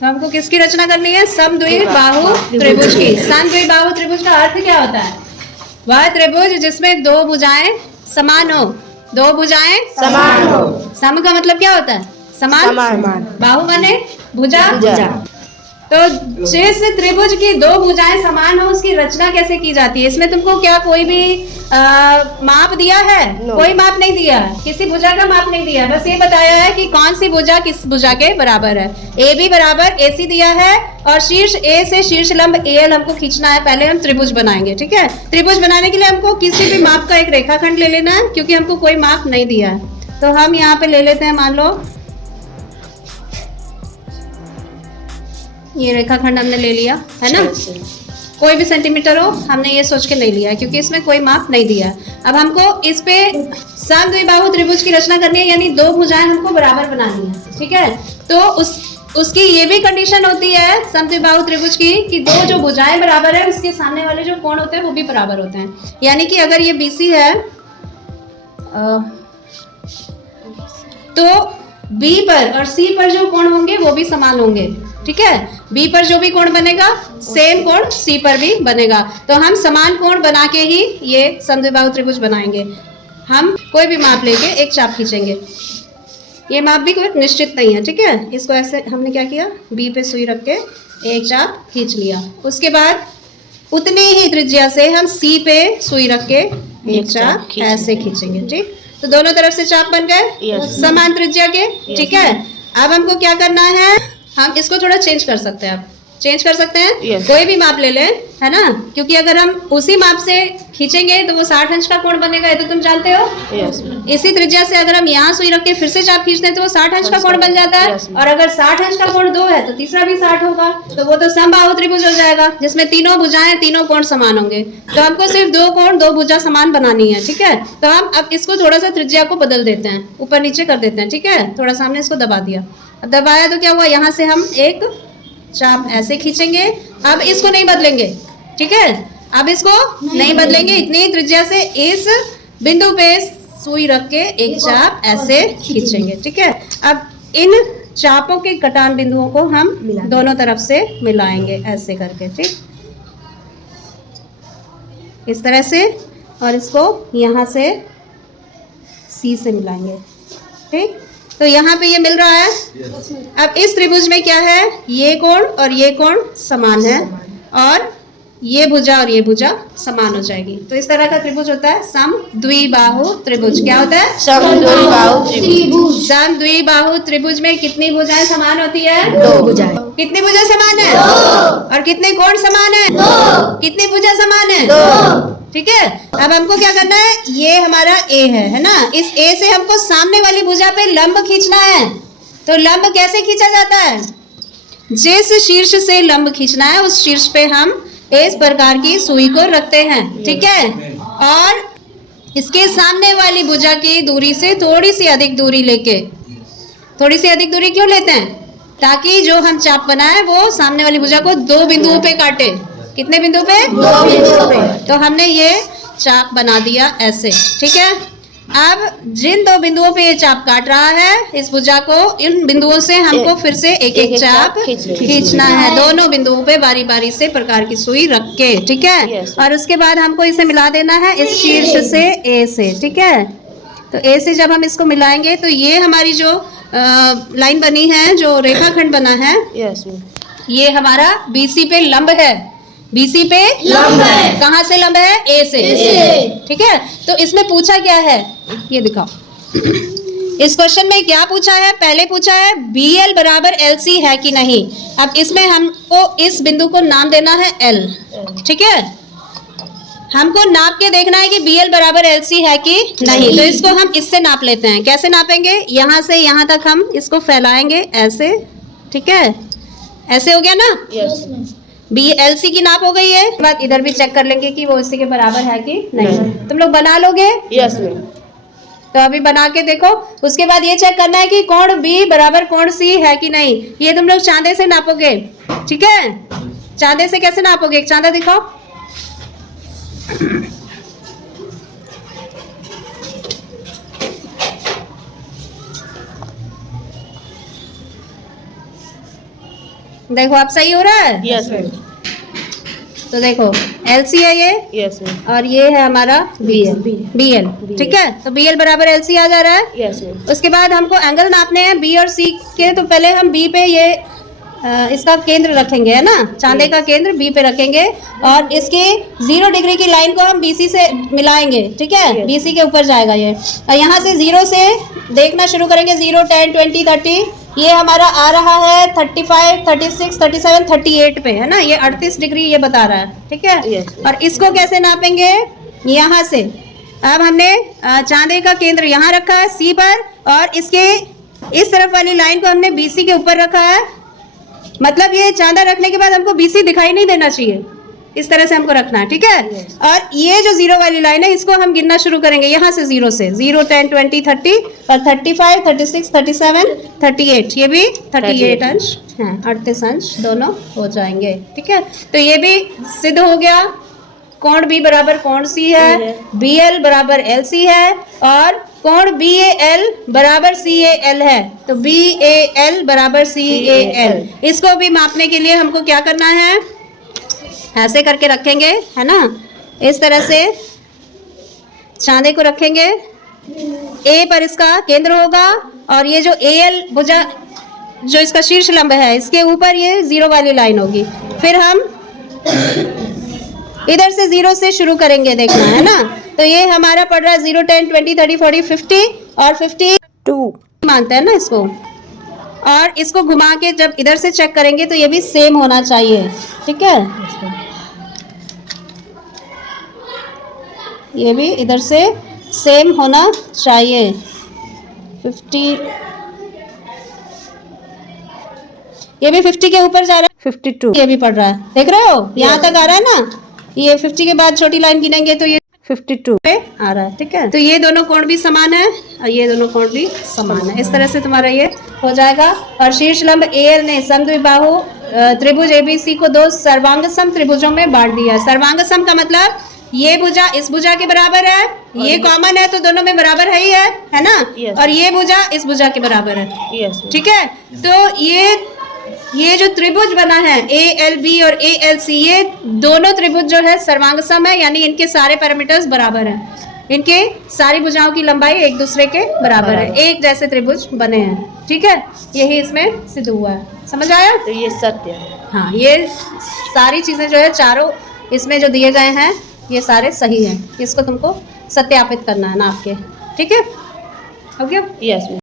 तो हमको किसकी रचना करनी है? समद्विबाहु त्रिभुज की। समद्विबाहु त्रिभुज का अर्थ क्या होता है? वह त्रिभुज जिसमें दो भुजाएं समान हो। दो भुजाएं समान हो। सम का मतलब क्या होता है? समान। बाहु माने भुजा। तो जिस त्रिभुज की दो भुजाएं समान हो उसकी रचना कैसे की जाती है? इसमें तुमको क्या कोई भी माप दिया है? कोई माप नहीं दिया है, किसी भुजा का माप नहीं दिया, बस ये बताया है कि कौन सी भुजा किस भुजा के बराबर है। ए बी बराबर ए सी दिया है और शीर्ष ए से शीर्ष लंब ए एल हमको खींचना है। पहले हम त्रिभुज बनाएंगे, ठीक है। त्रिभुज बनाने के लिए हमको किसी भी माप का एक रेखाखंड ले लेना है, क्योंकि हमको कोई माप नहीं दिया है। तो हम यहाँ पे ले लेते हैं, मान लो ये रेखाखंड हमने ले लिया है ना, कोई भी सेंटीमीटर हो, हमने ये सोच के नहीं लिया है क्योंकि इसमें कोई माप नहीं दिया है। अब हमको इस पे समद्विबाहु त्रिभुज की रचना करनी है, यानी दो भुजाएं हमको बराबर बनानी है, ठीक है। तो उसकी ये भी कंडीशन होती है समद्विबाहु त्रिभुज की कि दो जो भुजाएं बराबर है उसके सामने वाले जो कोण होते हैं वो भी बराबर होते हैं। यानी कि अगर ये BC है तो B पर और C पर जो कोण होंगे वो भी समान होंगे, ठीक है। B पर जो भी कोण बनेगा सेम कोण C पर भी बनेगा। तो हम समान कोण बना के ही ये समद्विबाहु त्रिभुज बनाएंगे। हम कोई भी माप लेके एक चाप खींचेंगे। ये माप भी कोई निश्चित नहीं है, ठीक है। इसको ऐसे हमने क्या किया, B पे सुई रख के एक चाप खींच लिया। उसके बाद उतनी ही त्रिज्या से हम C पे सुई रख के एक चाप ऐसे खींचेंगे, ठीक। तो दोनों तरफ से चाप बन गए समान त्रिज्या के, ठीक है। अब हमको क्या करना है, हम इसको थोड़ा चेंज कर सकते हैं। आप चेंज कर सकते हैं, कोई भी माप ले लें, है ना, क्योंकि अगर हम उसी माप से खींचेंगे तो वो 60 अंश का कोण बनेगा, ये तो तुम जानते हो। इसी त्रिज्या से अगर हम यहाँ सुई रख के फिर से चाप खींचते हैं तो वो 60 अंश का कोण बन जाता है। और अगर 60 अंश का कोण 2 है तो तीसरा भी 60 होगा, तो वो तो समबाहु त्रिभुज हो जाएगा जिसमें तीनों भुजाएं तीनों कोण समान होंगे। तो हमको सिर्फ दो कोण दो भुजा समान बनानी है, ठीक है। तो हम अब इसको थोड़ा सा त्रिज्या को बदल देते हैं, ऊपर नीचे कर देते हैं, ठीक है। थोड़ा सा हमने इसको दबा दिया, अब दबाया तो क्या हुआ, यहाँ से हम एक चाप ऐसे खींचेंगे। अब इसको नहीं बदलेंगे, ठीक है। अब इसको नहीं बदलेंगे, इतनी त्रिज्या से इस बिंदु पे सुई रख के एक चाप ऐसे खींचेंगे, ठीक है। अब इन चापों के कटान बिंदुओं को हम दोनों तरफ से मिलाएंगे ऐसे करके, ठीक, इस तरह से। और इसको यहाँ से C से मिलाएंगे, ठीक। तो यहाँ पे ये मिल रहा है। अब इस त्रिभुज में क्या है, ये कोण और ये कोण समान है और ये भुजा और ये भुजा समान हो जाएगी। तो इस तरह का त्रिभुज होता है समद्विबाहु त्रिभुज। क्या होता है? समद्विबाहु त्रिभुज। समद्विबाहु त्रिभुज में कितनी भुजाएं समान होती है? 2 भुजाएं। कितनी भुजा समान है? 2। और कितने कोण समान है? 2। कितनी भुजा समान है? 2। ठीक है। अब हमको क्या करना है, ये हमारा A है ना, इस A से हमको सामने वाली भुजा पे लंब खींचना है। तो लंब कैसे खींचा जाता है? जिस शीर्ष से लंब खींचना है उस शीर्ष पे हम इस प्रकार की सुई को रखते हैं, ठीक है। और इसके सामने वाली भुजा की दूरी से थोड़ी सी अधिक दूरी लेके, थोड़ी सी अधिक दूरी क्यों लेते हैं? ताकि जो हम चाप बनाए वो सामने वाली भुजा को 2 बिंदुओं पे काटे। कितने बिंदु पे? 2 बिंदुओं पे। तो हमने ये चाप बना दिया ऐसे, ठीक है। अब जिन 2 बिंदुओं पे ये चाप काट रहा है इस भुजा को, इन बिंदुओं से हमको फिर से एक एक चाप खींचना है, दोनों बिंदुओं पे बारी बारी से प्रकार की सुई रख के, ठीक है। और उसके बाद हमको इसे मिला देना है इस शीर्ष से A से, ठीक है। तो A से जब हम इसको मिलाएंगे तो ये हमारी जो लाइन बनी है, जो रेखाखंड बना है, ये हमारा BC पे लंब है। BC पे लंब है। कहाँ से लंब है? A से, ठीक है। तो इसमें पूछा क्या है, ये दिखाओ। इस क्वेश्चन में क्या पूछा है? पहले पूछा है BL बराबर LC है कि नहीं। अब इसमें हमको इस बिंदु को नाम देना है L, ठीक है। हमको नाप के देखना है कि BL बराबर LC है कि नहीं। तो इसको हम इससे नाप लेते हैं। कैसे नापेंगे? यहाँ से यहाँ तक हम इसको फैलाएंगे ऐसे, ठीक है। ऐसे हो गया ना? BLC की नाप हो गई है। बाद इधर भी चेक कर लेंगे कि वो इसी के बराबर है कि नहीं। तुम लोग बना लोगे? Yes ma'am. तो अभी बना के देखो। उसके बाद ये चेक करना है कि कोण B बराबर कोण C है कि नहीं। ये तुम लोग चांदे से नापोगे, ठीक है। चांदे से कैसे नापोगे? एक चांदा दिखाओ। देखो अब सही हो रहा है। Yes ma'am. तो देखो LC है ये यस मैम। और ये है हमारा BL। ठीक है, तो BL बराबर LC आ जा रहा है। Yes ma'am. उसके बाद हमको एंगल नापने हैं B और C के। तो पहले हम B पे ये इसका केंद्र रखेंगे, है ना, चांदे का केंद्र B पे रखेंगे और इसकी 0 डिग्री की लाइन को हम BC से मिलाएंगे। ठीक है, BC के ऊपर जाएगा ये और यहाँ से 0 से देखना शुरू करेंगे। 0, 10, 20, 30 ये हमारा आ रहा है 35, 36, 37, 38 पे, है ना। ये 38 डिग्री ये बता रहा है। ठीक है, और इसको कैसे नापेंगे? यहाँ से। अब हमने चांदे का केंद्र यहाँ रखा है C पर और इसके इस तरफ वाली लाइन को हमने BC के ऊपर रखा है। मतलब ये चांदा रखने के बाद हमको BC दिखाई नहीं देना चाहिए, इस तरह से हमको रखना है। ठीक है, और ये जो 0 वाली लाइन है इसको हम गिनना शुरू करेंगे यहाँ से 0 से। 0, 10, 20, 30 और 35, 36, 37, 38 ये भी 38 अंश हैं, 38 अंश दोनों हो जाएंगे। ठीक है, तो ये भी सिद्ध हो गया। कोण B बराबर कोण C है, BL बराबर LC है और कोण BAL बराबर CAL है। तो BAL बराबर CAL। इसको भी मापने के लिए हमको क्या करना है? ऐसे करके रखेंगे, है ना, इस तरह से चांदे को रखेंगे। A पर इसका केंद्र होगा और ये जो AL भुजा जो इसका शीर्ष लंब है इसके ऊपर ये 0 वाली लाइन होगी। फिर हम इधर से 0 से शुरू करेंगे, देखना है ना। तो ये हमारा पड़ रहा है 0, 10, 20, 30, 40, 50 और 52 मानते हैं ना इसको। और इसको घुमा के जब इधर से चेक करेंगे तो ये भी सेम होना चाहिए। ठीक है, ये भी इधर से सेम होना चाहिए। 50 ये भी 50 के ऊपर जा रहा है। 52 ये भी पड़ रहा है, देख रहे हो, यहाँ तक आ रहा है ना। ये 50 के बाद छोटी लाइन गिनेंगे तो ये 52 पे आ रहा है। ठीक है, तो ये दोनों कोण भी समान है और ये दोनों कोण भी समान है। इस तरह से तुम्हारा ये हो जाएगा। और शीर्ष लंब AL ने समद्विबाहु त्रिभुज ABC को 2 सर्वांगसम त्रिभुजों में बांट दिया। सर्वांगसम का मतलब ये भुजा इस भुजा के बराबर है, ये कॉमन है तो दोनों में बराबर है ही है ना। और ये भुजा इस भुजा के बराबर है। ठीक है, तो ये जो त्रिभुज बना है ALB और ALC, ये दोनों त्रिभुज जो है सर्वांगसम है, यानी इनके सारे पैरामीटर्स बराबर हैं। इनके सारी भुजाओं की लंबाई एक दूसरे के बराबर है, एक जैसे त्रिभुज बने हैं। ठीक है, यही इसमें सिद्ध हुआ है। समझ आया? तो ये सत्य है। हाँ, ये सारी चीजें जो है चारों इसमें जो दिए गए हैं ये सारे सही हैं। इसको तुमको सत्यापित करना है ना आपके। ठीक है, ओके? यस।